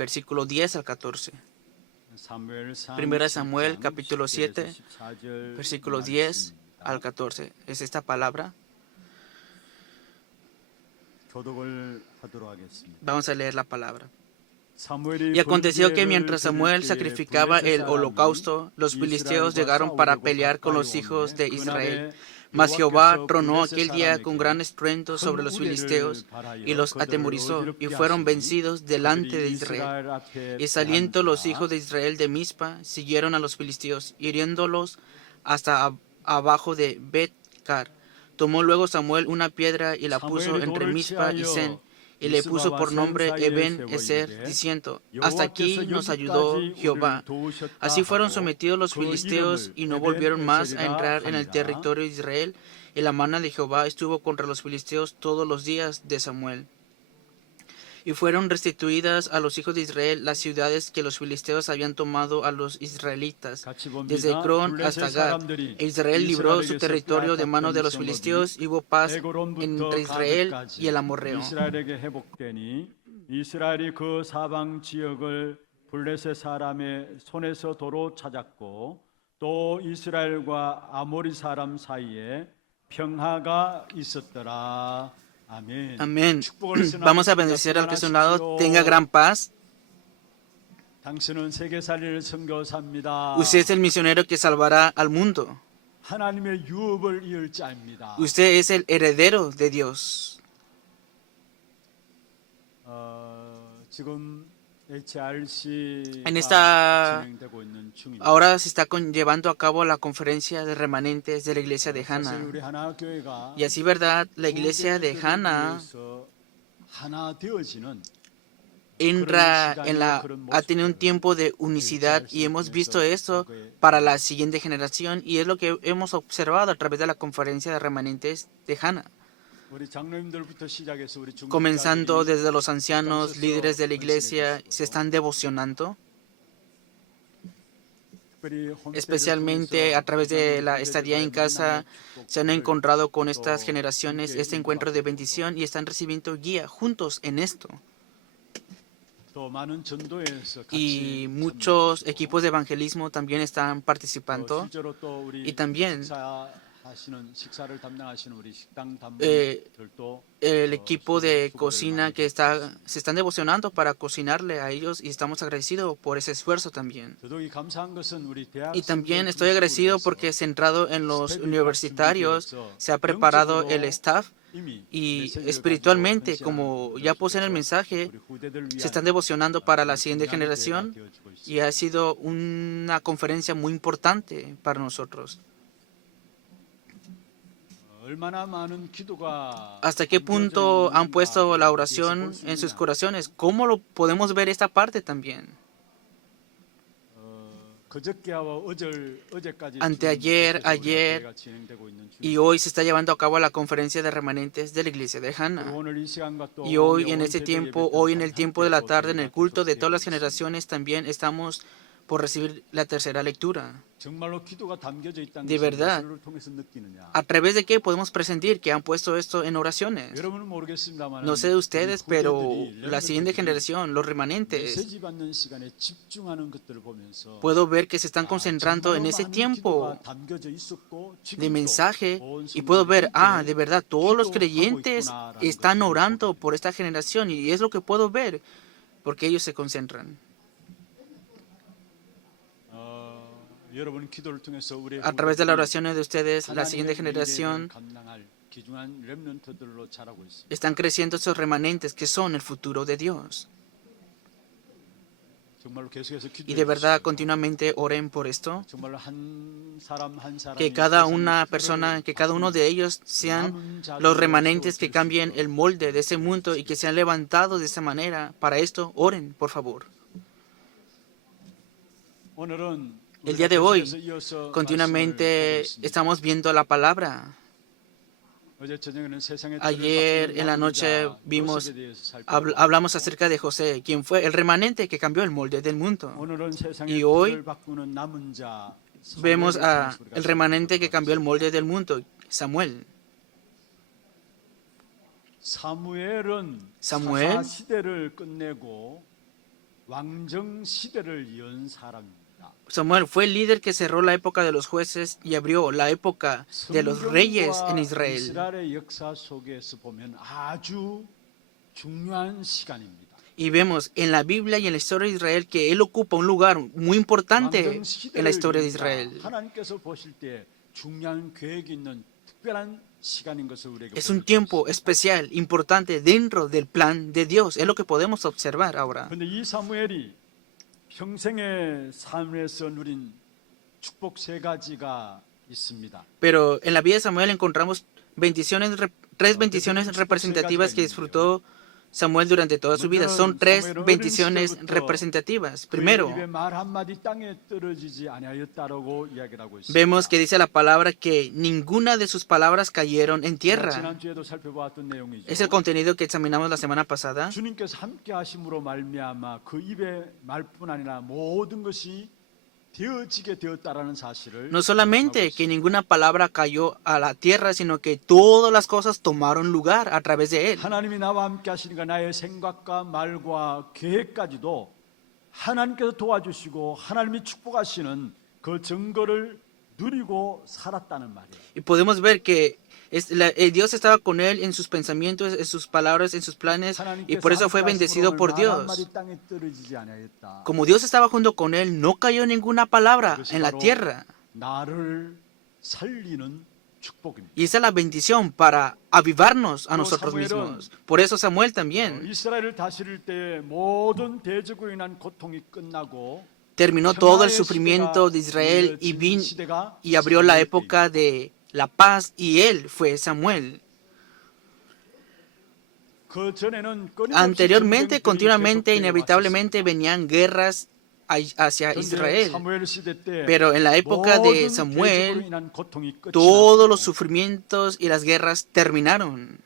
versículo 10 al 14. Primera Samuel, capítulo 7, versículo 10 al 14. Es esta palabra. Vamos a leer la palabra. Y aconteció que mientras Samuel sacrificaba el holocausto, los filisteos llegaron para pelear con los hijos de Israel. Mas Jehová tronó aquel día con gran estruendo sobre los filisteos y los atemorizó, y fueron vencidos delante de Israel. Y saliendo los hijos de Israel de Mizpa, siguieron a los filisteos, hiriéndolos hasta abajo de Bet-car. Tomó luego Samuel una piedra y la puso entre Mizpa y Sen, y le puso por nombre Eben-ezer, diciendo: hasta aquí nos ayudó Jehová. Así fueron sometidos los filisteos y no volvieron más a entrar en el territorio de Israel, y la mano de Jehová estuvo contra los filisteos todos los días de Samuel. Y fueron restituidas a los hijos de Israel las ciudades que los filisteos habían tomado a los israelitas, desde Ecrón hasta Gat. E Israel libró su territorio de mano de los filisteos, y hubo paz entre Israel y el amorreo. 이스라엘이 그 사방 지역을 블레셋 사람의 손에서 도로 찾았고, 또 이스라엘과 아모리 사람 사이에 평화가 있었더라. Amén. Vamos a bendecir al que es a un lado. Tenga gran paz. Usted es el misionero que salvará al mundo. Usted es el heredero de Dios. Ahora se está llevando a cabo la conferencia de remanentes de la iglesia de Hana. Y así, ¿verdad? La iglesia de Hana ha tenido un tiempo de unicidad, y hemos visto esto para la siguiente generación, y es lo que hemos observado a través de la conferencia de remanentes de Hana. Comenzando desde los ancianos, líderes de la iglesia, se están devocionando, especialmente a través de la estadía en casa. Se han encontrado con estas generaciones, este encuentro de bendición, y están recibiendo guía juntos en esto. Y muchos equipos de evangelismo también están participando, y también el equipo de cocina que se están devocionando para cocinarle a ellos, y estamos agradecidos por ese esfuerzo también. Y también estoy agradecido porque, centrado en los universitarios, se ha preparado el staff, y espiritualmente, como ya puse en el mensaje, se están devocionando para la siguiente generación, y ha sido una conferencia muy importante para nosotros. ¿Hasta qué punto han puesto la oración en sus corazones? ¿Cómo lo podemos ver esta parte también? Anteayer, ayer y hoy se está llevando a cabo la conferencia de remanentes de la iglesia de Hana. Y hoy en este tiempo, hoy en el tiempo de la tarde, en el culto de todas las generaciones, también estamos por recibir la tercera lectura. De verdad, ¿a través de qué podemos presentir que han puesto esto en oraciones? No sé de ustedes, pero la siguiente generación, los remanentes, puedo ver que se están concentrando en ese tiempo de mensaje, y puedo ver, de verdad, todos los creyentes están orando por esta generación, y es lo que puedo ver, porque ellos se concentran. A través de las oraciones de ustedes, la siguiente generación están creciendo estos remanentes que son el futuro de Dios. Y de verdad, continuamente oren por esto, que cada una persona, que cada uno de ellos sean los remanentes que cambien el molde de ese mundo y que sean levantados de esa manera. Para esto, oren, por favor. El día de hoy, continuamente estamos viendo la palabra. Ayer en la noche hablamos acerca de José, quien fue el remanente que cambió el molde del mundo. Y hoy vemos al remanente que cambió el molde del mundo, Samuel. Samuel 왕정 시대를 연 사람입니다. Samuel fue el líder que cerró la época de los jueces y abrió la época de los reyes en 성경과 Israel. 이스라엘의 역사 속에서 보면 아주 중요한 시간입니다. Y vemos en la Biblia y en la historia de Israel que él ocupa un lugar muy importante 왕정 en la 시대를 historia de 연다. Israel. 하나님께서 보실 때 중요한 계획이 있는 특별한 시간인 것을 우리에게 Es un 보여주십니다. tiempo especial, importante dentro del plan de Dios. Es lo que podemos observar ahora. 그런데 이 사무엘이 평생의 삶에서 누린 축복 세 가지가 있습니다. Pero en la vida de Samuel encontramos bendiciones, tres bendiciones representativas que disfrutó Samuel durante toda su vida. Son tres bendiciones representativas. Primero, 그의 입에 말 한마디 땅에 떨어지지 아니하였다라고 이야기를 하고 있습니다. vemos que dice la palabra que ninguna de sus palabras cayeron en tierra. 지난주에도 살펴보았던 내용이죠. Es el contenido que examinamos la semana pasada. 주님께서 함께 하심으로 말미암아 그 입의 말뿐 아니라 모든 것이 되어지게 되었다라는 사실을 No solamente que ninguna palabra cayó a la tierra, sino que todas las cosas tomaron lugar a través de él. 하나님이 나와 함께 하시니까 나의 생각과 말과 계획까지도 하나님께서 도와주시고 하나님이 축복하시는 그 증거를 누리고 살았다는 말이에요. Y podemos ver que Dios estaba con él en sus pensamientos, en sus palabras, en sus planes, y por eso fue bendecido por Dios. Como Dios estaba junto con él, no cayó ninguna palabra en la tierra. 나를 살리는 축복입니다. Y esa es la bendición para avivarnos a nosotros mismos. Por eso Samuel también 이스라엘을 다스릴 때 모든 대적으로 인한 고통이 끝나고 terminó todo el sufrimiento de Israel y abrió la época de la paz, y él fue Samuel. Anteriormente, continuamente, inevitablemente venían guerras hacia Israel. Pero en la época de Samuel, todos los sufrimientos y las guerras terminaron.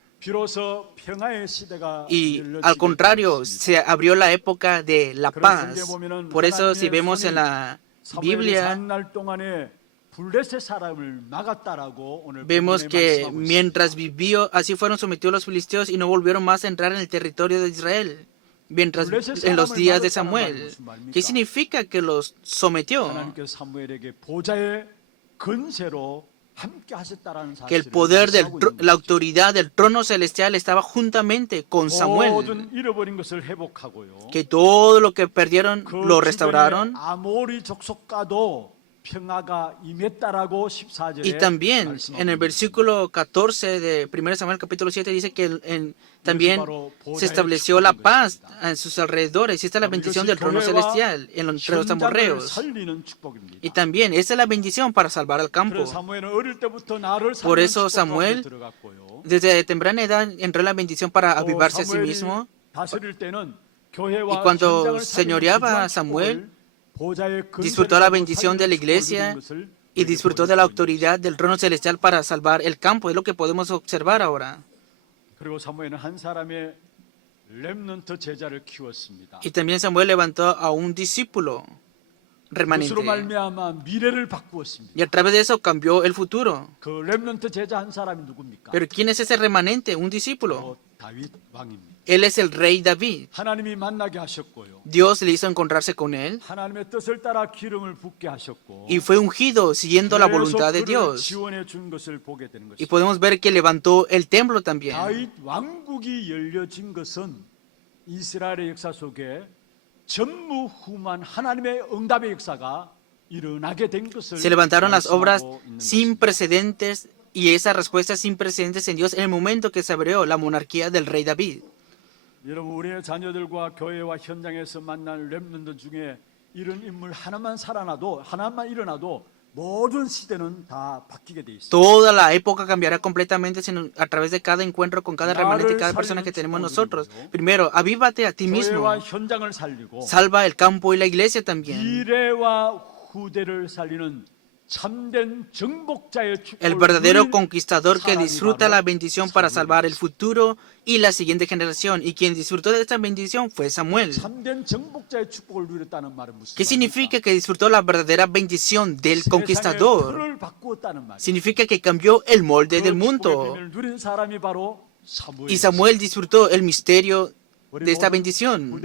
Y al contrario, se abrió la época de la paz. Por eso, si vemos en la Biblia, vemos que mientras vivió, así fueron sometidos los filisteos y no volvieron más a entrar en el territorio de Israel. Mientras en los días de Samuel. ¿Qué significa que los sometió? Que el poder de la autoridad del trono celestial estaba juntamente con Samuel. Que todo lo que perdieron lo restauraron. Y también en el versículo 14 de 1 Samuel capítulo 7 dice que también se estableció la paz en sus alrededores. Y esta es la bendición del trono celestial entre los amorreos. Y también esta es la bendición para salvar al campo. Por eso Samuel desde temprana edad entró en la bendición para avivarse a sí mismo. Y cuando señoreaba a Samuel, disfrutó la bendición de la iglesia y disfrutó de la autoridad del trono celestial para salvar el campo. Es lo que podemos observar ahora. Y también Samuel levantó a un discípulo remanente. Y a través de eso cambió el futuro. Pero ¿quién es ese remanente? Un discípulo. Él es el rey David. Dios le hizo encontrarse con él y fue ungido siguiendo la voluntad de Dios. Y podemos ver que levantó el templo también. Se levantaron las obras sin precedentes y esa respuesta sin precedentes en Dios en el momento que se abrió la monarquía del rey David. 여러분, 우리의 자녀들과 교회와 현장에서 만난 렘넌트 중에 이런 인물 하나만 일어나도 모든 시대는 다 바뀌게 돼 있어요. Toda la época cambiará completamente a través de cada encuentro con cada remanente y cada persona que tenemos nosotros. Primero, avívate a ti mismo. 교회와 현장을 살리고 Salva el campo y la iglesia también. 미래와 후대를 살리는 El verdadero conquistador que disfruta la bendición para salvar el futuro y la siguiente generación. Y quien disfrutó de esta bendición fue Samuel. ¿Qué significa que disfrutó la verdadera bendición del conquistador? Significa que cambió el molde del mundo. Y Samuel disfrutó el misterio de esta bendición.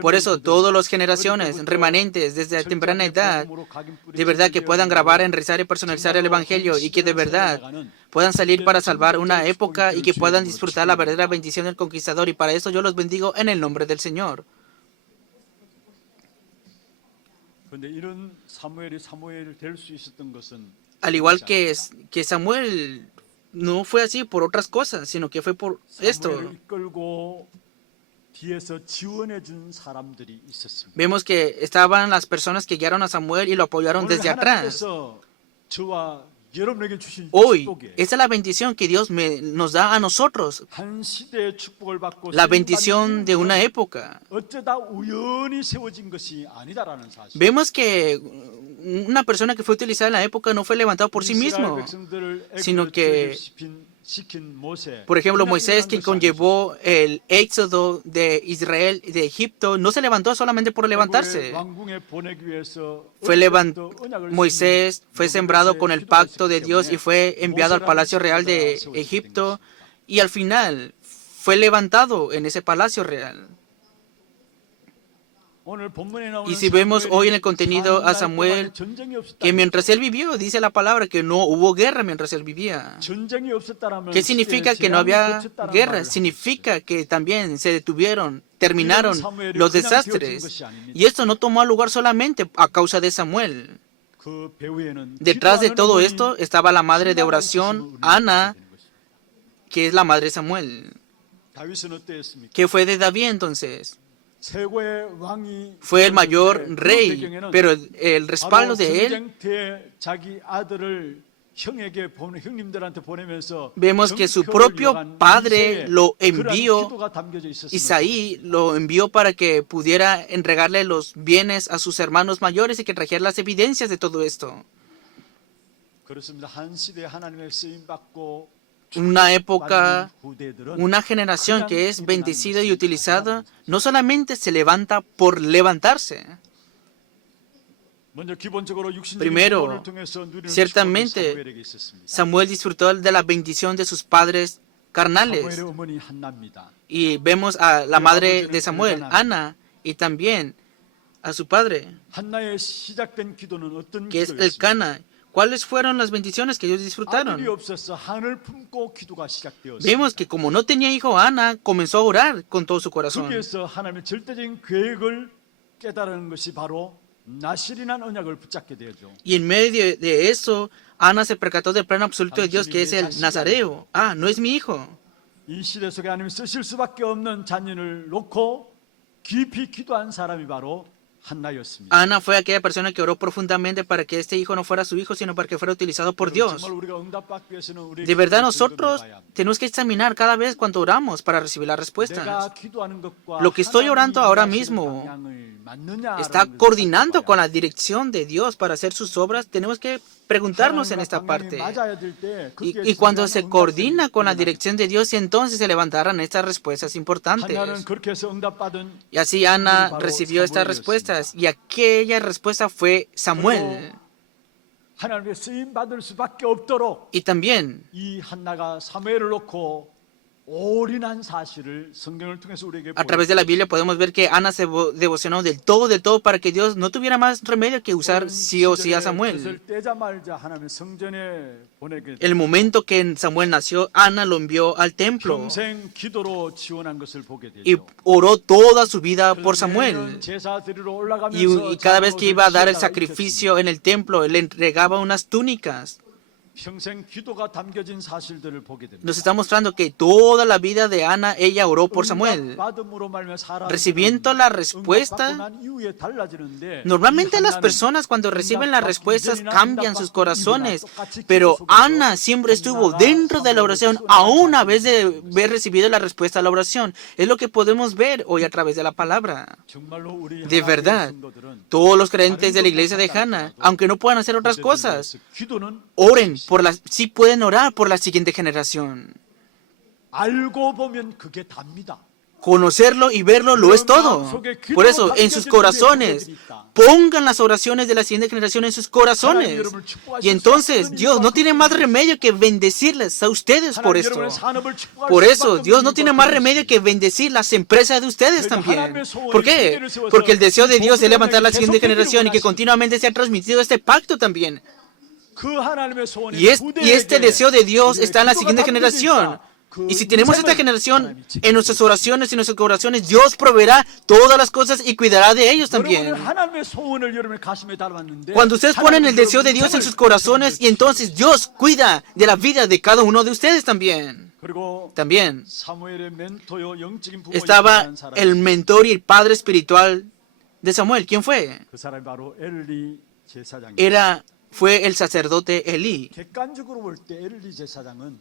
Por eso, todas las generaciones remanentes desde temprana edad, de verdad que puedan grabar, enrizar y personalizar el Evangelio y que de verdad puedan salir para salvar una época y que puedan disfrutar la verdadera bendición del conquistador. Y para eso yo los bendigo en el nombre del Señor. Al igual que Samuel no fue así por otras cosas, sino que fue por esto. Vemos que estaban las personas que guiaron a Samuel y lo apoyaron desde atrás. Hoy, esta es la bendición que Dios nos da a nosotros. La bendición de una época. Vemos que una persona que fue utilizada en la época no fue levantada por sí mismo, sino que, por ejemplo, Moisés, quien conllevó el éxodo de Israel de Egipto, no se levantó solamente por levantarse. Moisés fue sembrado con el pacto de Dios y fue enviado al palacio real de Egipto y al final fue levantado en ese palacio real. Y si vemos hoy en el contenido a Samuel, que mientras él vivió, dice la palabra que no hubo guerra mientras él vivía. ¿Qué significa que no había guerra? Significa que también se detuvieron, terminaron los desastres. Y esto no tomó lugar solamente a causa de Samuel. Detrás de todo esto estaba la madre de oración, Ana, que es la madre de Samuel. ¿Qué fue de David entonces? Fue el mayor rey, pero el respaldo de él, vemos que su propio padre lo envió, Isaí lo envió para que pudiera entregarle los bienes a sus hermanos mayores y que trajera las evidencias de todo esto. Una época, una generación que es bendecida y utilizada, no solamente se levanta por levantarse. Primero, ciertamente, Samuel disfrutó de la bendición de sus padres carnales. Y vemos a la madre de Samuel, Ana, y también a su padre, que es Elcana. ¿Cuáles fueron las bendiciones que ellos disfrutaron? Vemos que como no tenía hijo, Ana comenzó a orar con todo su corazón. Y en medio de eso, Ana se percató del plan absoluto de Dios, que es el Nazareo. No es mi hijo. Ana fue aquella persona que oró profundamente para que este hijo no fuera su hijo, sino para que fuera utilizado por Dios. De verdad, nosotros tenemos que examinar cada vez cuando oramos para recibir las respuestas. Lo que estoy orando ahora mismo está coordinando con la dirección de Dios para hacer sus obras. Tenemos que preguntarnos en esta parte. Y cuando se coordina con la dirección de Dios, entonces se levantarán estas respuestas importantes. Y así Ana recibió estas respuestas. Y aquella respuesta fue Samuel. Y también a través de la Biblia podemos ver que Ana se devocionó del todo para que Dios no tuviera más remedio que usar sí o sí a Samuel. El momento que Samuel nació, Ana lo envió al templo y oró toda su vida por Samuel. Y cada vez que iba a dar el sacrificio en el templo, le entregaba unas túnicas. Nos está mostrando que toda la vida de Ana, ella oró por Samuel. Recibiendo la respuesta, normalmente las personas cuando reciben las respuestas cambian sus corazones, pero Ana siempre estuvo dentro de la oración, aún a vez de haber recibido la respuesta a la oración. Es lo que podemos ver hoy a través de la palabra. De verdad, todos los creyentes de la iglesia de Hana, aunque no puedan hacer otras cosas, oren sí pueden orar por la siguiente generación. Conocerlo y verlo lo es todo. Por eso, en sus corazones, pongan las oraciones de la siguiente generación en sus corazones. Y entonces Dios no tiene más remedio que bendecirles a ustedes por esto. Por eso, Dios no tiene más remedio que bendecir las empresas de ustedes también. ¿Por qué? Porque el deseo de Dios es levantar la siguiente generación y que continuamente sea transmitido este pacto también. Y este deseo de Dios está en la siguiente generación. Y si tenemos esta generación en nuestras oraciones y nuestros corazones, Dios proveerá todas las cosas y cuidará de ellos también. Cuando ustedes ponen el deseo de Dios en sus corazones, y entonces Dios cuida de la vida de cada uno de ustedes también. También estaba el mentor y el padre espiritual de Samuel. ¿Quién fue? Fue el sacerdote Elí. 객관적으로 볼 때 엘리 제사장은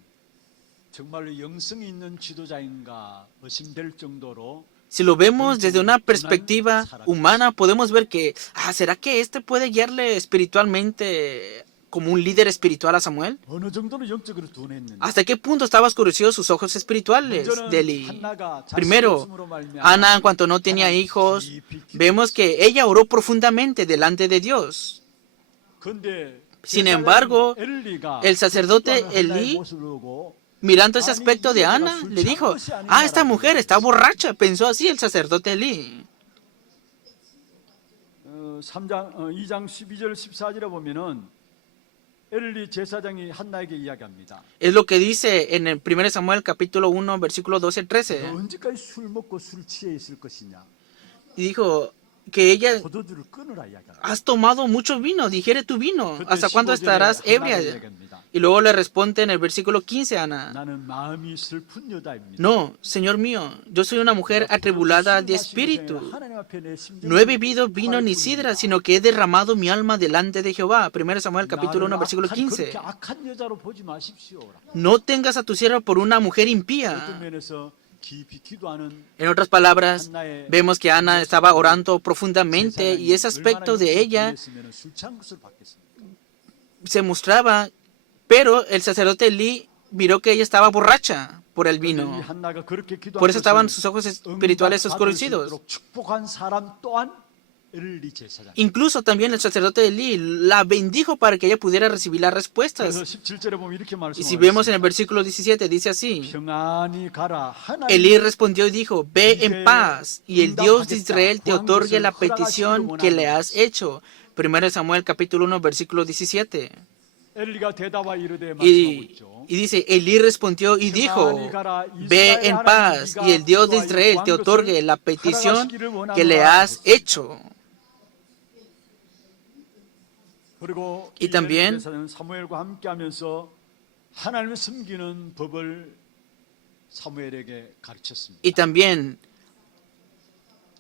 정말로 영성이 있는 지도자인가 의심될 정도로 Si lo vemos desde una perspectiva humana, podemos ver que, ¿será que este puede guiarle espiritualmente como un líder espiritual a Samuel? 어느 정도로 영적으로 둔했는지. ¿Hasta qué punto estaba oscurecidos sus ojos espirituales de Elí? Primero, Ana, en cuanto no tenía hijos, vemos que ella oró profundamente delante de Dios. Sin embargo, el sacerdote Elí, mirando ese aspecto de Ana, le dijo, esta mujer está borracha. Pensó así el sacerdote Elí. 2장 12절 14절에 보면은 엘리 제사장이 한나에게 이야기합니다. Es lo que dice en el 1 Samuel capítulo 1, versículo 12 13. 언제까지 술 먹고 술 취해 있을 것이냐? Y dijo que ella, 포도주를 끊으라 이야기합니다. has tomado mucho vino, digiere tu vino. ¿Hasta cuándo estarás ebria? 이야기합니다. Y luego le responde en el versículo 15 Ana. 나는 마음이 슬픈 여자입니다. No, Señor mío, yo soy una mujer atribulada de espíritu. No he bebido vino ni sidra, sino que he derramado mi alma delante de Jehová. 1 Samuel capítulo 1, versículo 15. 악한 여자로 보지 마십시오. No tengas a tu sierva por una mujer impía. 어떤 면에서 깊이 기도하는 En otras palabras, vemos que Ana estaba orando profundamente y ese aspecto de ella 술 취한 것을 받겠습니다. se mostraba, pero el sacerdote Elí miró que ella estaba borracha por el vino. 한나가 그렇게 기도한 Por eso estaban 것을 sus ojos espirituales oscurecidos. 응답받을 수 있도록 축복한 사람 또한 엘리 제사장. Incluso también el sacerdote Elí la bendijo para que ella pudiera recibir las 그래서 respuestas. 17절에 보면 이렇게 Y si vemos en 말씀하셨습니다. el versículo 17, dice así. 평안히 가라. Elí respondió y dijo, ve en paz, y el Dios de Israel te otorgue la petición que le has hecho. 1 Samuel capítulo 1, versículo 17. 엘리가 대답하 이르되 말씀하고 Y 있죠. dice, Elí respondió y dijo, ve en paz, y el Dios de Israel te otorgue la petición que le has hecho. 그리고 Y también 엘리 제사장은 사무엘과 함께하면서 하나님을 섬기는 법을 사무엘에게 가르쳤습니다. Y también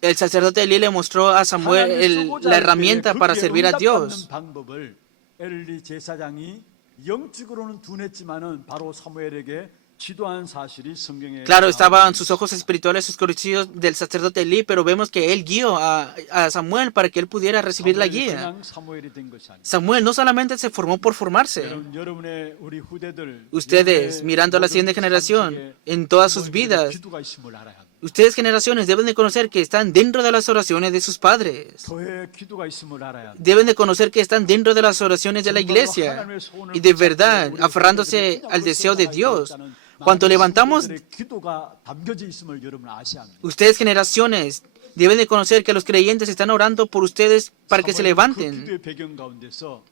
el sacerdote Elí le mostró a Samuel la herramienta para servir a Dios. 방법을 엘리 제사장이 영적으로는 둔했지만은 바로 사무엘에게 지도한 사실이 성경에 Claro, estaban sus ojos espirituales oscurecidos del sacerdote Elí, pero vemos que él guió a Samuel para que él pudiera recibir la guía. 그냥 사무엘이 된 것이 아니에요. Samuel no solamente se formó por formarse. 여러분의 우리 후대들 Ustedes, mirando a la siguiente generación, en todas sus vidas, 기도가 있음을 알아야 합니다. ustedes generaciones deben de conocer que están dentro de las oraciones de sus padres. 교회에 기도가 있음을 알아야 합니다. Deben de conocer que están dentro de las oraciones de la iglesia. Y de verdad, aferrándose al deseo de Dios. Cuando levantamos, 기도가 담겨져 있음을 여러분 아셔야 합니다. ustedes generaciones deben de conocer que los creyentes están orando por ustedes para que se 그 levanten. 기도의 배경 가운데서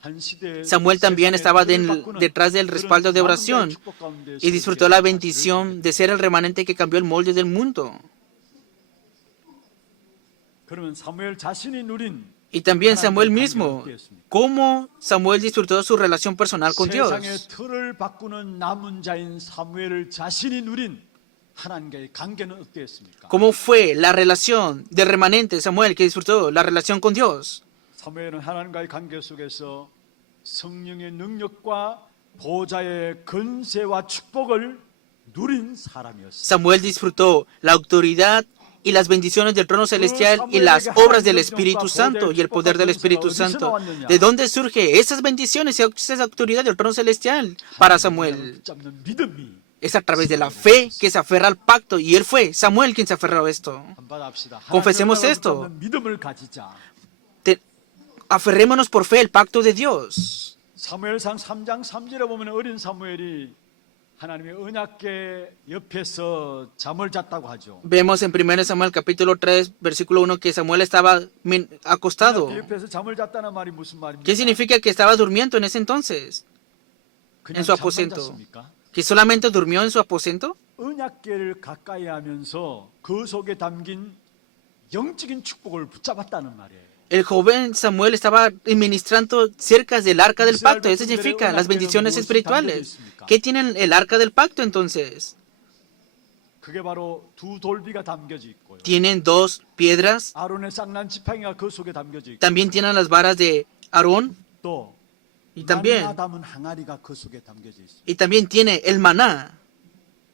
한 시대에 Samuel también estaba detrás del respaldo de 그런 oración 마음의 축복 가운데서 y disfrutó la bendición de ser el remanente que cambió el molde del mundo. 그러면 사무엘 자신이 누린 Y también Samuel mismo, cómo Samuel disfrutó su relación personal con Dios. 세상의 틀을 바꾸는 남은 자인 사무엘 자신이 누린 하나님과의 관계는 어땠습니까? ¿Cómo fue la relación del remanente Samuel que disfrutó la relación con Dios? 사무엘은 하나님과의 관계 속에서 성령의 능력과 보좌의 권세와 축복을 누린 사람이었습니다. Samuel disfrutó la autoridad y las bendiciones del trono celestial y las obras del Espíritu Santo y el poder del Espíritu Santo. ¿De dónde surge esas bendiciones y esa autoridad del trono celestial para Samuel? 붙잡는 믿음이 Es a través de la fe que se aferra al pacto. Y él fue Samuel quien se aferró a esto. 한번 합시다. Confesemos 하나님을 esto. 붙잡는 믿음을 가지자. Aferrémonos por fe el pacto de Dios. 사무엘상 3장 3절에 보면 어린 사무엘이 하나님의 언약궤 옆에서 잠을 잤다고 하죠. Vemos en 1 Samuel capítulo 3 versículo 1 que Samuel estaba acostado. 언약궤 옆에서 잠을 잤다는 말이 무슨 말입니까? ¿Qué significa que estaba durmiendo en ese entonces? 그냥 en su 잠만 aposento? 잤습니까? ¿Que solamente durmió en su aposento? 언약궤를 가까이 하면서 그 속에 담긴 영적인 축복을 붙잡았다는 말이에요. El joven Samuel estaba ministrando cerca del arca del pacto. Eso significa las bendiciones espirituales. ¿Qué tiene el arca del pacto entonces? 그게 바로 두 돌비가 담겨져 있고요. Tienen dos piedras. 아론의 쌍난 지팡이가 그 속에 담겨져 있고 También tienen las varas de Aarón. 또 Y también, 만나 담은 항아리가 그 속에 담겨져 있습니다. y también tiene el maná.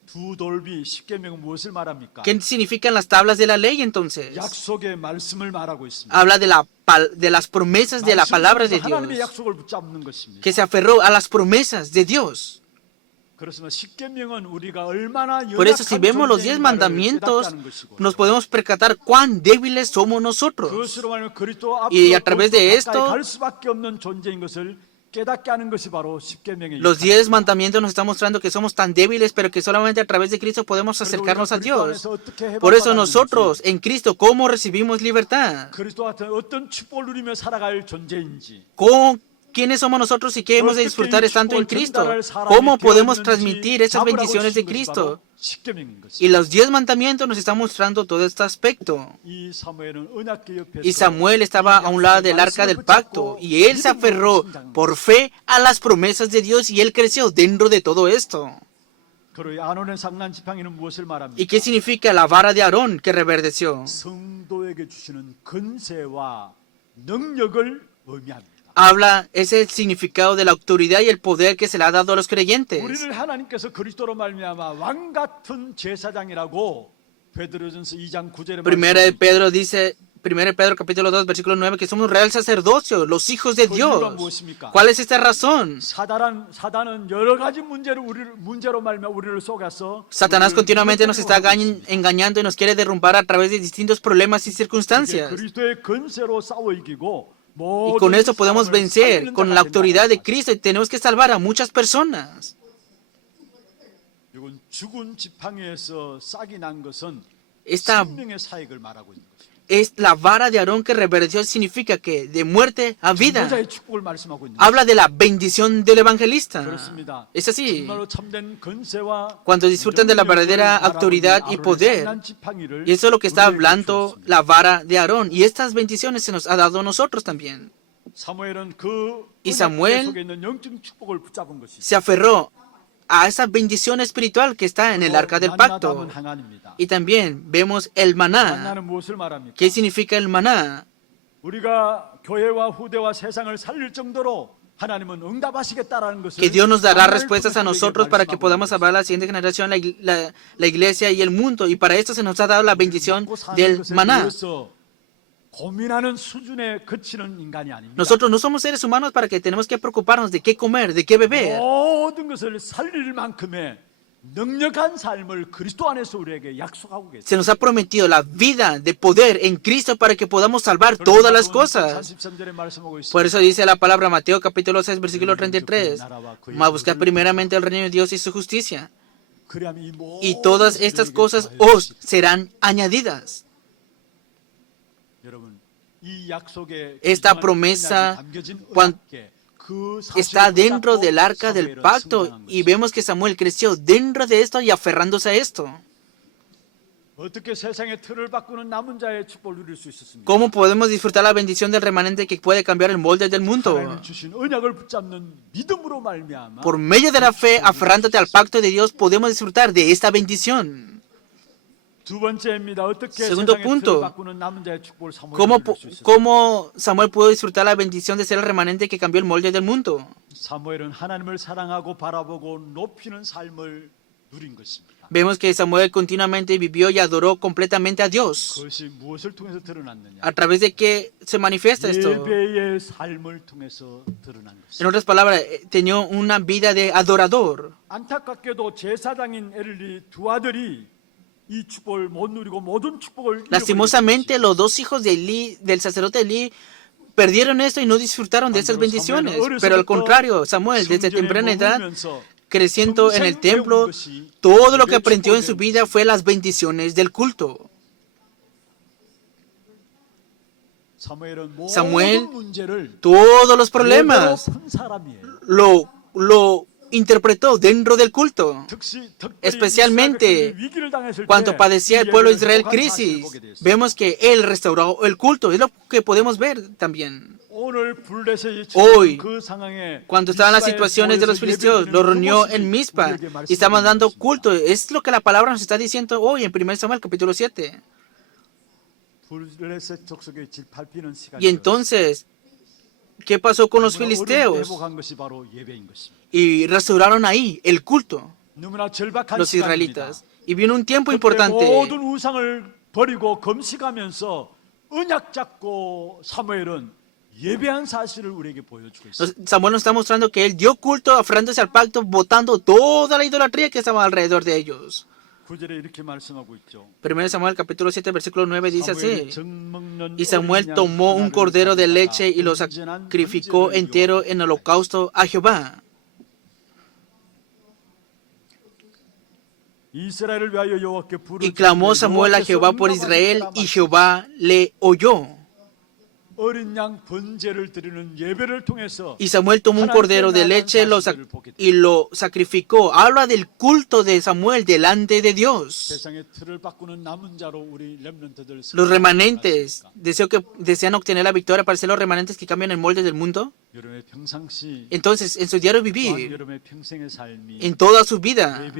두 돌비 십계명은 무엇을 말합니까? ¿Qué significan las tablas de la ley entonces? 약속의 말씀을 말하고 있습니다. Habla de las promesas de la palabra de 하나님의 Dios. 약속을 붙잡는 것입니다. Que se aferró a las promesas de Dios. 그래서 십계명은 우리가 얼마나 Por eso si vemos los 10 mandamientos, nos podemos percatar cuán débiles somos nosotros. 그것으로 말하면 그리스도 Y a 앞으로 través de 가까이 esto, 갈 수밖에 없는 존재인 것을 깨닫게 하는 것이 바로 십계명의 Los 10 mandamientos nos están mostrando que somos tan débiles, pero que solamente a través de Cristo podemos acercarnos a Dios. Por eso nosotros, en Cristo, ¿cómo recibimos libertad? 그리스도 같은 어떤 축복을 누리며 살아갈 존재인지 ¿Quiénes somos nosotros y qué hemos de disfrutar estando en Cristo? ¿Cómo podemos transmitir esas bendiciones de Cristo? Y los 10 mandamientos nos están mostrando todo este aspecto. Y Samuel estaba a un lado del arca del pacto y él se aferró por fe a las promesas de Dios y él creció dentro de todo esto. ¿Y qué significa la vara de Aarón que reverdeció? 성도에게 주시는 권세와 능력을 의미합니다. Habla ese significado de la autoridad y el poder que se le ha dado a los creyentes. 우리를 하나님께서 그리스도로 말미암아 왕 같은 제사장이라고 베드로전서 2장 9절에 Primera de Pedro dice, 1 Pedro capítulo 2 versículo 9 que somos real sacerdocio, los hijos de Dios. ¿Cuál es esta razón? 사단은 여러 가지 문제로 말미암아 우리를 속아서 Satanás continuamente nos está engañando y nos quiere derrumbar a través de distintos problemas y circunstancias. 그리스도의 권세로 싸워 이기고 Y con eso podemos vencer con la autoridad de Cristo y tenemos que salvar a muchas personas. 이건 죽은 지팡이에서 싹이 난 것은 Esta 생명의 사역을 말하고 있는 것입니다. es la vara de Aarón que reverdeció, significa que de muerte a vida. 전도자의 축복을 말씀하고 있는 Habla de la bendición del evangelista. 그렇습니다. Es así. 정말로 참된 권세와 Cuando disfrutan de la verdadera autoridad y poder. Y eso es lo que está hablando la vara de Aarón. Y estas bendiciones se nos ha dado a nosotros también. Y Samuel se aferró a esa bendición espiritual que está en el arca del pacto. Y también vemos el maná. ¿Qué significa el maná? Que Dios nos dará respuestas a nosotros para que podamos salvar a la siguiente generación, la iglesia y el mundo. Y para esto se nos ha dado la bendición del maná. Nosotros no somos seres humanos para que tenemos que preocuparnos de qué comer, de qué beber. Se nos ha prometido la vida de poder en Cristo para que podamos salvar todas las cosas. Por eso dice la palabra Mateo capítulo 6 versículo 33. Mas buscad primeramente el reino de Dios y su justicia. Y todas estas cosas os serán añadidas. Esta promesa está dentro del arca del pacto y vemos que Samuel creció dentro de esto y aferrándose a esto. ¿Cómo podemos disfrutar la bendición del remanente que puede cambiar el molde del mundo? Por medio de la fe, aferrándote al pacto de Dios, podemos disfrutar de esta bendición. Segundo punto, ¿cómo Samuel pudo disfrutar la bendición de ser el remanente que cambió el molde del mundo? Vemos que Samuel continuamente vivió y adoró completamente a Dios. 그것이 무엇을 통해서 드러났느냐? ¿A través de qué se manifiesta esto? 예배의 삶을 통해서 드러난 En 것입니다. otras palabras, tenía una vida de adorador. 안타깝게도 제사장인 엘리 두 아들이 이 축복을 못 누리고 모든 축복을 Lastimosamente, los dos hijos de Elí, del sacerdote Elí, perdieron esto y no disfrutaron de esas bendiciones. Pero al contrario, Samuel, desde temprana edad, creciendo en el templo, todo lo que aprendió en su vida fue las bendiciones del culto. Samuel, todos los problemas lo interpretó dentro del culto, especialmente cuando padecía el pueblo de Israel crisis. Vemos que él restauró el culto, es lo que podemos ver también. Hoy, cuando estaban las situaciones de los filisteos, lo reunió en Mizpa y estaban dando culto. Es lo que la palabra nos está diciendo hoy en 1 Samuel capítulo 7. Y entonces, ¿qué pasó con los filisteos? Y restauraron ahí el culto, los israelitas. Y vino un tiempo importante. 모든 우상을 버리고 금식하면서 언약 잡고 사무엘은 예배한 사실을 우리에게 보여주고 있습니다. Samuel nos está mostrando que él dio culto aferrándose al pacto, botando toda la idolatría que estaba alrededor de ellos. 9절에 이렇게 말씀하고 있죠. 1 Samuel capítulo 7 versículo 9 dice así: Y Samuel tomó un cordero de leche y lo sacrificó entero en holocausto a Jehová. Y clamó Samuel a Jehová por Israel, y Jehová le oyó. Y Samuel tomó un cordero de leche y lo sacrificó. Habla del culto de Samuel delante de Dios. Los remanentes, desean obtener la victoria para ser los remanentes que cambian el molde del mundo. Entonces, en su diario vivir, en toda su vida,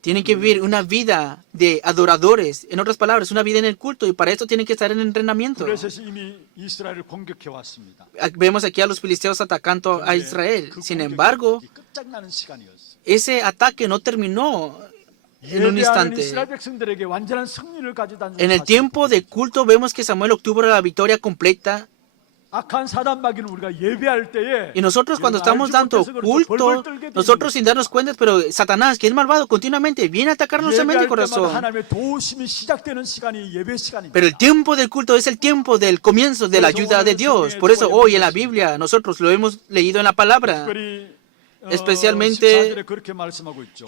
tienen que vivir una vida de adoradores. En otras palabras, una vida en el culto. Y para esto tienen que estar en entrenamiento. Vemos aquí a los filisteos atacando a Israel. Sin embargo, ese ataque no terminó en un instante. En el tiempo de culto vemos que Samuel obtuvo la victoria completa. Y nosotros cuando estamos dando culto, nosotros sin darnos cuenta, pero Satanás, que es malvado continuamente, viene a atacarnos nuestra mente y corazón. Pero el tiempo del culto es el tiempo del comienzo de la ayuda de Dios. Por eso hoy en la Biblia nosotros lo hemos leído en la palabra. Especialmente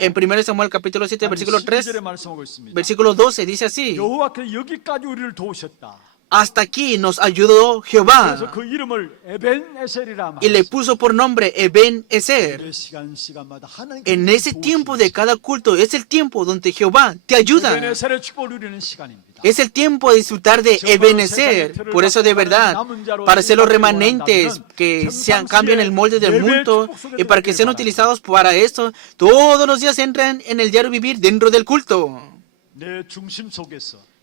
en 1 Samuel capítulo 7 versículo 3, versículo 12 dice así: Hasta aquí nos ayudó Jehová, y le puso por nombre Eben-Ezer. En ese tiempo de cada culto es el tiempo donde Jehová te ayuda. Es el tiempo de disfrutar de Eben-Ezer. Por eso de verdad, para ser los remanentes que cambien el molde del mundo y para que sean utilizados para esto, todos los días entran en el diario vivir dentro del culto.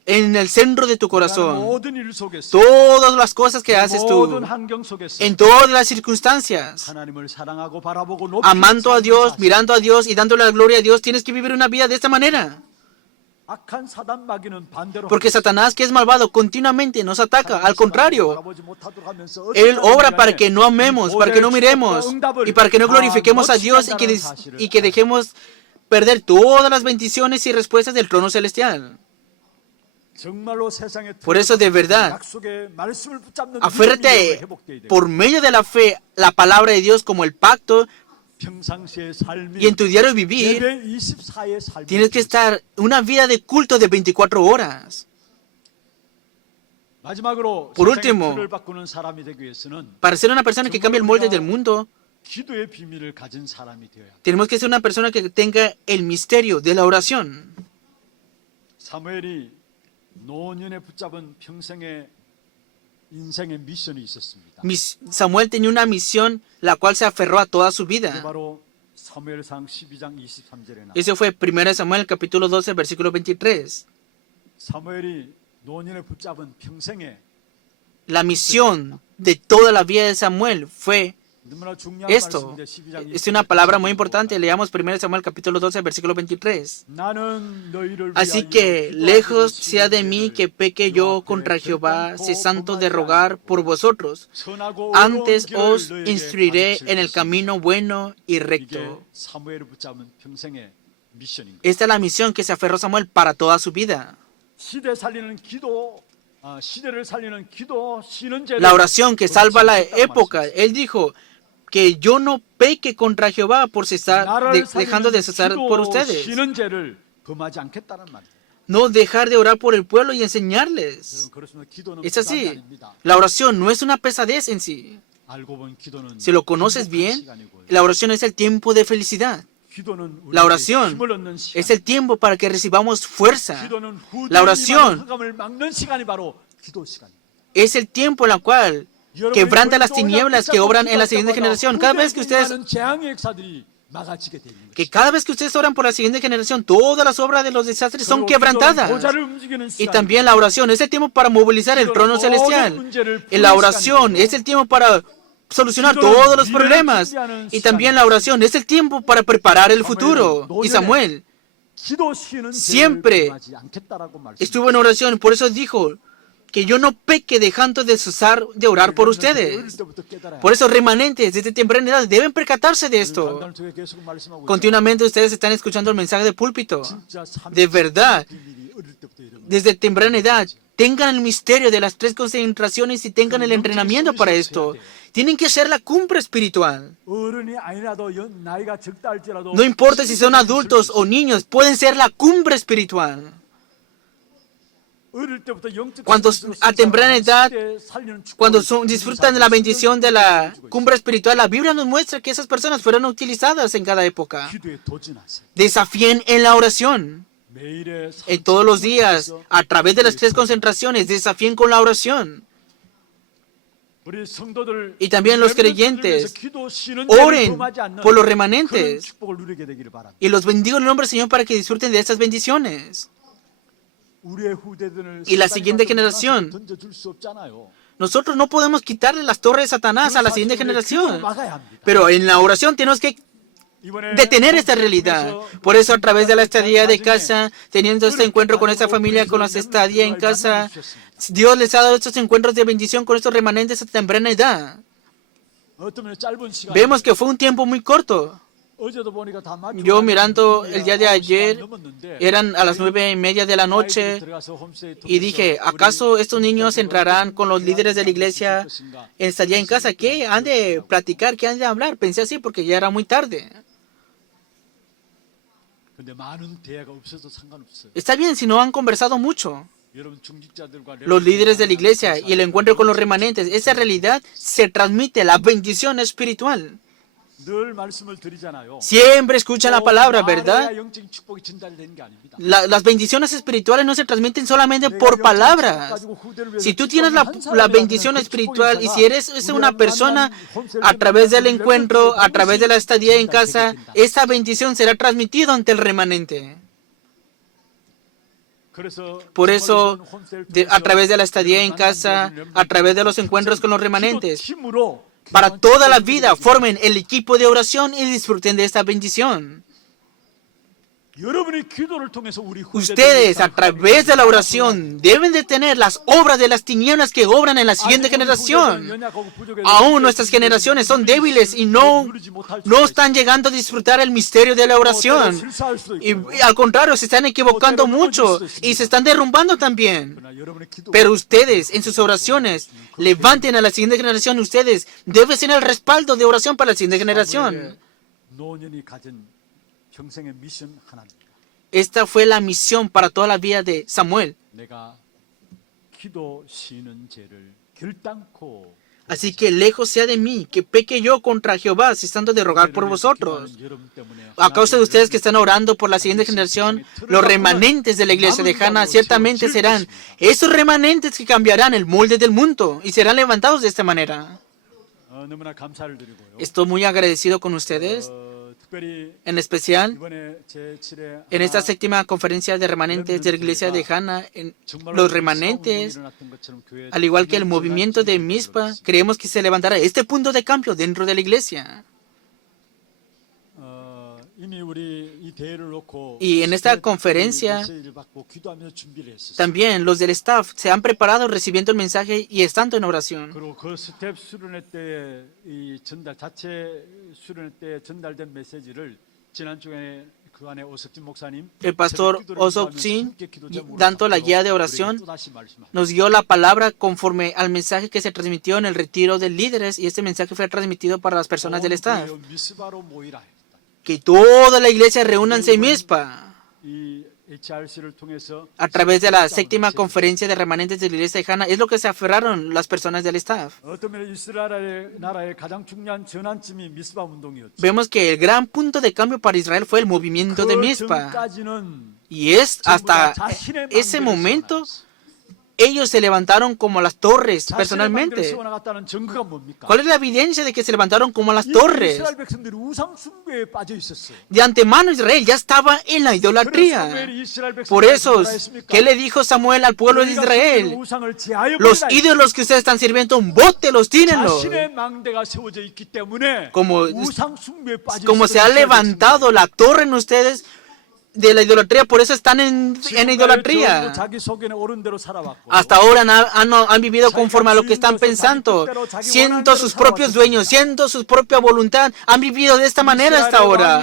En el centro de tu corazón, todas las cosas que haces tú, en todas las circunstancias, amando a Dios, mirando a Dios y dándole la gloria a Dios, tienes que vivir una vida de esta manera. Porque Satanás, que es malvado, continuamente nos ataca. Al contrario, él obra para que no amemos, para que no miremos y para que no glorifiquemos a Dios y que dejemos perder todas las bendiciones y respuestas del trono celestial. Por eso de verdad, aférrate por medio de la fe la palabra de Dios como el pacto, y en tu diario vivir tienes que estar una vida de culto de 24 horas. Por último, para ser una persona que cambie el molde del mundo, tenemos que ser una persona que tenga el misterio de la oración. Samuel tenía una misión la cual se aferró a toda su vida. Ese fue 1 Samuel capítulo 12 versículo 23. La misión de toda la vida de Samuel fue Esto es una palabra muy importante. Leamos 1 Samuel capítulo 12, versículo 23. Así que lejos sea de mí que peque yo contra Jehová, cesando de rogar por vosotros. Antes os instruiré en el camino bueno y recto. Esta es la misión que se aferró Samuel para toda su vida. La oración que salva la época. Él dijo que yo no peque contra Jehová por cesar, dejando de cesar por ustedes. No dejar de orar por el pueblo y enseñarles. Es así. La oración no es una pesadez en sí. Si lo conoces bien, la oración es el tiempo de felicidad. La oración es el tiempo para que recibamos fuerza. La oración es el tiempo en el cual quebranta las tinieblas que obran en la siguiente generación. Cada vez que ustedes oran por la siguiente generación, todas las obras de los desastres son quebrantadas. Y también la oración es el tiempo para movilizar el trono celestial. La oración es el tiempo para solucionar todos los problemas. Y también la oración es el tiempo para preparar el futuro. Y Samuel siempre estuvo en oración, por eso dijo que yo no peque dejando de cesar de orar por ustedes. Por eso remanentes desde temprana edad deben percatarse de esto. Continuamente ustedes están escuchando el mensaje de púlpito. De verdad, desde temprana edad, tengan el misterio de las 3 concentraciones y tengan el entrenamiento para esto. Tienen que ser la cumbre espiritual. No importa si son adultos o niños, pueden ser la cumbre espiritual. Cuando a temprana edad, cuando disfrutan de la bendición de la cumbre espiritual, la Biblia nos muestra que esas personas fueron utilizadas en cada época. Desafíen en la oración. En todos los días, a través de las 3 concentraciones, desafíen con la oración. Y también los creyentes oren por los remanentes. Y los bendigo en el nombre del Señor para que disfruten de estas bendiciones. Y la siguiente generación, nosotros no podemos quitarle las torres de Satanás a la siguiente generación. Pero en la oración tenemos que detener esta realidad. Por eso a través de la estadía de casa, teniendo este encuentro con esta familia, con la estadía en casa, Dios les ha dado estos encuentros de bendición con estos remanentes a temprana edad. Vemos que fue un tiempo muy corto. Yo mirando el día de ayer, eran a las 9:30 de la noche y dije, ¿acaso estos niños entrarán con los líderes de la iglesia en estadía en casa? ¿Qué han de platicar? ¿Qué han de hablar? Pensé así porque ya era muy tarde. Está bien si no han conversado mucho. Los líderes de la iglesia y el encuentro con los remanentes, esa realidad se transmite, la bendición espiritual. Siempre escuchan la palabra, ¿verdad? Las bendiciones espirituales no se transmiten solamente por palabras. Si tú tienes la bendición espiritual y si eres una persona a través del encuentro, a través de la estadía en casa, esa bendición será transmitida ante el remanente. Por eso, a través de la estadía en casa, a través de los encuentros con los remanentes, para toda la vida formen el equipo de oración y disfruten de esta bendición. Ustedes, a través de la oración, deben de tener las obras de las tinieblas que obran en la siguiente generación. Aún nuestras generaciones son débiles y no están llegando a disfrutar el misterio de la oración. Y al contrario, se están equivocando mucho y se están derrumbando también. Pero ustedes, en sus oraciones, levanten a la siguiente generación. Ustedes deben ser el respaldo de oración para la siguiente generación. Esta fue la misión para toda la vida de Samuel. Así que lejos sea de mí, que peque yo contra Jehová, cesando de rogar por vosotros. A causa de ustedes que están orando por la siguiente generación, los remanentes de la iglesia de Hana ciertamente serán esos remanentes que cambiarán el molde del mundo y serán levantados de esta manera. Estoy muy agradecido con ustedes. 특별히 En especial, 이번에 제7회 en esta séptima conferencia de remanentes de la iglesia de Hana, los remanentes, al igual que el movimiento de Mizpa, creemos que se levantará este punto de cambio dentro de la iglesia. Y en esta conferencia, también los del staff se han preparado recibiendo el mensaje y estando en oración. 그리고 그 스텝 수련회 때 이 전달 자체 수련회 때 전달된 메시지를 지난주에 그 안에 오석진 목사님 El pastor Osoksin, dando la guía de oración, 또다시 말씀하셨습니다. nos dio la palabra conforme al mensaje que se transmitió en el retiro de líderes, y este mensaje fue transmitido para las personas del staff. 미스바로 모이라. Que toda la iglesia reúnanse en Mizpa. 이 HRC를 통해서 A través de la séptima conferencia de remanentes de la iglesia de Hana, es lo que se aferraron las personas del staff. 어떤 면에 이스라엘 나라의 가장 중요한 전환점이 미스바 운동이었죠. Vemos que el gran punto de cambio para Israel fue el movimiento de 그 Mizpa. 전까지는 Y es hasta ese momento, ellos se levantaron como las torres personalmente. 세워나갔다는 증거가 뭡니까? ¿Cuál es la evidencia de que se levantaron como las torres? 이스라엘 백성들이 우상 숭배에 빠져 있었어요. De antemano Israel ya estaba en la idolatría. Por eso, ¿qué le dijo Samuel al pueblo de Israel? Los ídolos que ustedes están sirviendo, bótelos, tírenlos. 자신의 망대가 세워져 있기 때문에 Como, 우상 숭배에 빠져 como se ha levantado la torre en ustedes de la idolatría, por eso están en idolatría. 자기 속에는 옳은 대로 살아왔고 Hasta ahora han vivido conforme a lo que están pensando, siendo sus propios dueños, siendo su propia voluntad, han vivido de esta manera hasta ahora.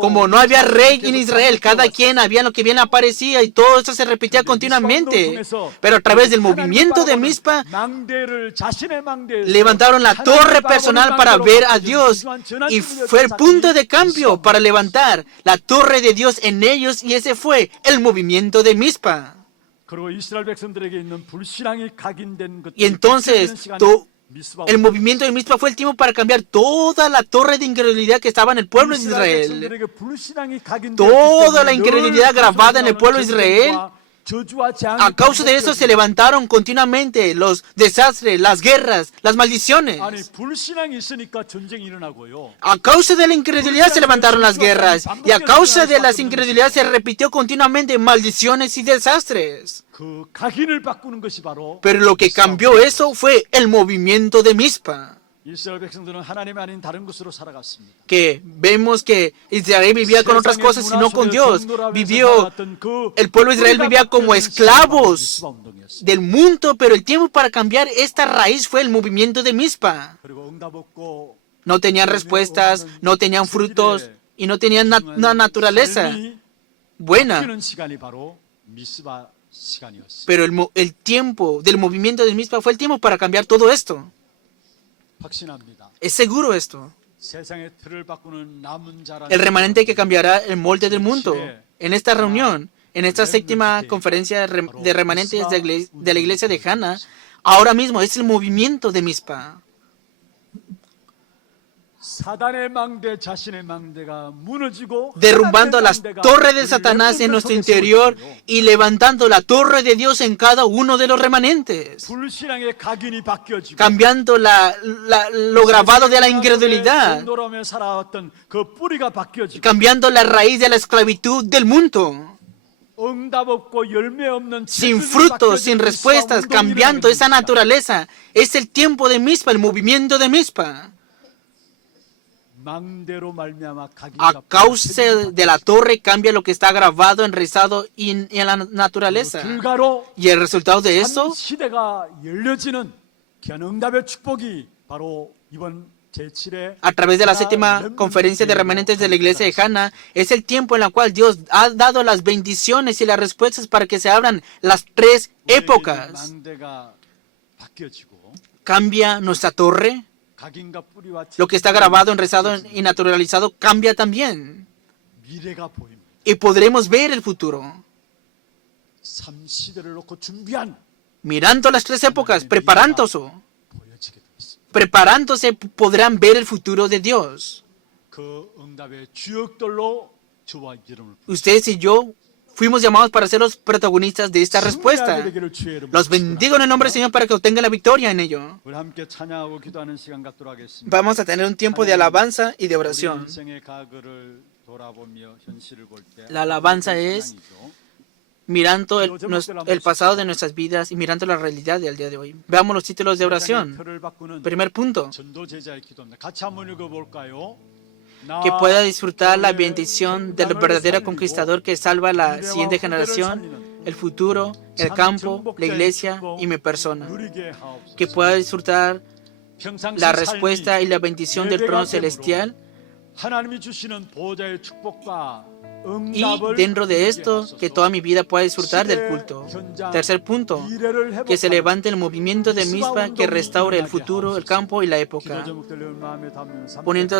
Como no había rey en Israel, cada quien había lo que bien aparecía y todo esto se repetía continuamente. Pero a través del movimiento de Mizpa, 망대를 자신의 망대 levantaron la torre personal para ver a Dios, y fue el punto de cambio para levantar la torre de Dios en ellos, y ese fue el movimiento de Mizpa. 그리고 이스라엘 백성들에게 있는 불신앙이 각인된 것들 Y entonces el movimiento de Mizpa fue el tiempo para cambiar toda la torre de incredulidad que estaba en el pueblo de Israel. Toda la incredulidad grabada en el pueblo de Israel. A causa de eso se levantaron continuamente los desastres, las guerras, las maldiciones. 아니 불신앙이 있으니까 전쟁이 일어나고요. A causa de la incredulidad se levantaron las guerras, y a causa de las incredulidades se repitió continuamente maldiciones y desastres. 그 각인을 바꾸는 것이 바로 Pero lo que cambió eso fue el movimiento de Mizpa. 이스라엘 백성들은 하나님 아닌 다른 것으로 살아갔습니다. Que vemos que Israel vivía con otras cosas y no con Dios. El pueblo de Israel vivía como esclavos del mundo, pero el tiempo para cambiar esta raíz fue el movimiento de Mizpa. 그리고 응답 없고 No tenían respuestas, no tenían frutos y no tenían una naturaleza buena. 바뀌는 시간이 바로 미스바 시간이었어요. Pero el tiempo del movimiento de Mizpa fue el tiempo para cambiar todo esto. 확신합니다. Es seguro esto. 세상의 틀을 바꾸는 남은 자라는 El remanente que cambiará el molde del mundo. En esta reunión, en esta séptima conferencia de remanentes de la iglesia de Hana, ahora mismo es el movimiento de Mizpa. 사단의 망대 자신의 망대가 무너지고 Derrumbando las torres de Satanás en nuestro interior y levantando la torre de Dios en cada uno de los remanentes. 불신앙의 각인이 바뀌어지고 Cambiando lo grabado de la incredulidad. 돌아오며 살아왔던 그 뿌리가 바뀌어지고 Cambiando la raíz de la esclavitud del mundo. 응답 없고 열매 없는 Sin frutos, sin respuestas, cambiando esa naturaleza. Es el tiempo de Mizpa, el movimiento de Mizpa. 망대로 말미암아 각인이 A causa de la torre cambia lo que está grabado, enraizado en la naturaleza. 결과로 Y el resultado de eso, 시대가 열려지는 귀한 응답의 축복이 바로 이번 제7회 a través de la séptima conferencia de remanentes de la iglesia de Hana, es el tiempo en el cual Dios ha dado las bendiciones y las respuestas para que se abran las tres épocas. 망대가 바뀌어지고 Cambia nuestra torre. 각인과 뿌리와 Lo que está grabado, enraizado y naturalizado cambia también. 미래가 보입니다. Y podremos ver el futuro. 삼시대를 놓고 준비한 Mirando las tres épocas, preparándose. 보여지게 되어 있습니다. Preparándose podrán ver el futuro de Dios. 그 응답의 주역들로 저와 여러분을 Ustedes y yo fuimos llamados para ser los protagonistas de esta respuesta. 승리하게 되기를 주의 이름으로 Los bendigo en el nombre del Señor para que obtengan la victoria en ello. 우리 함께 찬양하고 기도하는 시간 갖도록 하겠습니다. Vamos a tener un tiempo de alabanza y de 우리 oración. 인생의 과거를 돌아보며 현실을 볼 때 La alabanza es mirando el pasado de nuestras vidas y mirando la realidad del día de hoy. Veamos los títulos de oración. 틀을 바꾸는 Primer punto, 전도 제자의 기도입니다. 같이 한번 읽어볼까요? que pueda disfrutar la bendición del verdadero conquistador que salva la siguiente generación, el futuro, el campo, la iglesia y mi persona. 누리게 하옵소서. Que pueda disfrutar 평상시 la 삶이 respuesta y la bendición del trono celestial. 하나님이 주시는 보좌의 축복과 Y 응답을 dentro de esto, 누리게 que 하소서. toda mi vida pueda disfrutar del culto. Tercer punto, 미래를 que se 회복하는 levante el movimiento de misma que restaure el futuro, el campo y la época, 기도 제목들을 마음에 담으면서 poniendo